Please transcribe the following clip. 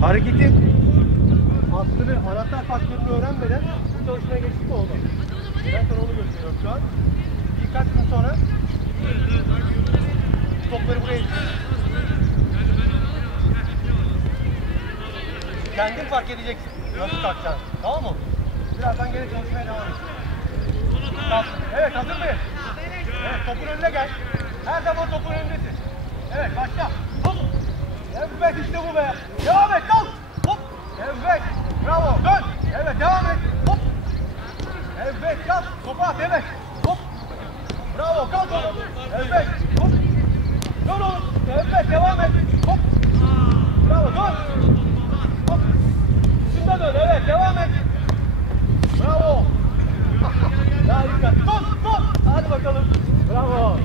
hareketin aslını, anahtar faktörünü öğrenmeden çalışmaya geçtik mi oldu? Ben sana onu gösteriyorum şu an. Birkaç gün sonra topları buraya indir. Kendin fark edeceksin. Nasıl kalkacaksın. Tamam mı? Birazdan gene çalışmaya devam edeceğiz. Kalk. Evet hazır mıyız? Evet topun önüne gel. Her zaman topun önündesin. Evet başla. Hop. Evet işte bu be. Devam kalk. Topu at Bravo kalk oğlum. Emek. Top. Dön devam et. Top. Bravo dön. Top. Üstünde dön devam et. Bravo. Harika. Dön dön. Hadi. Bravo.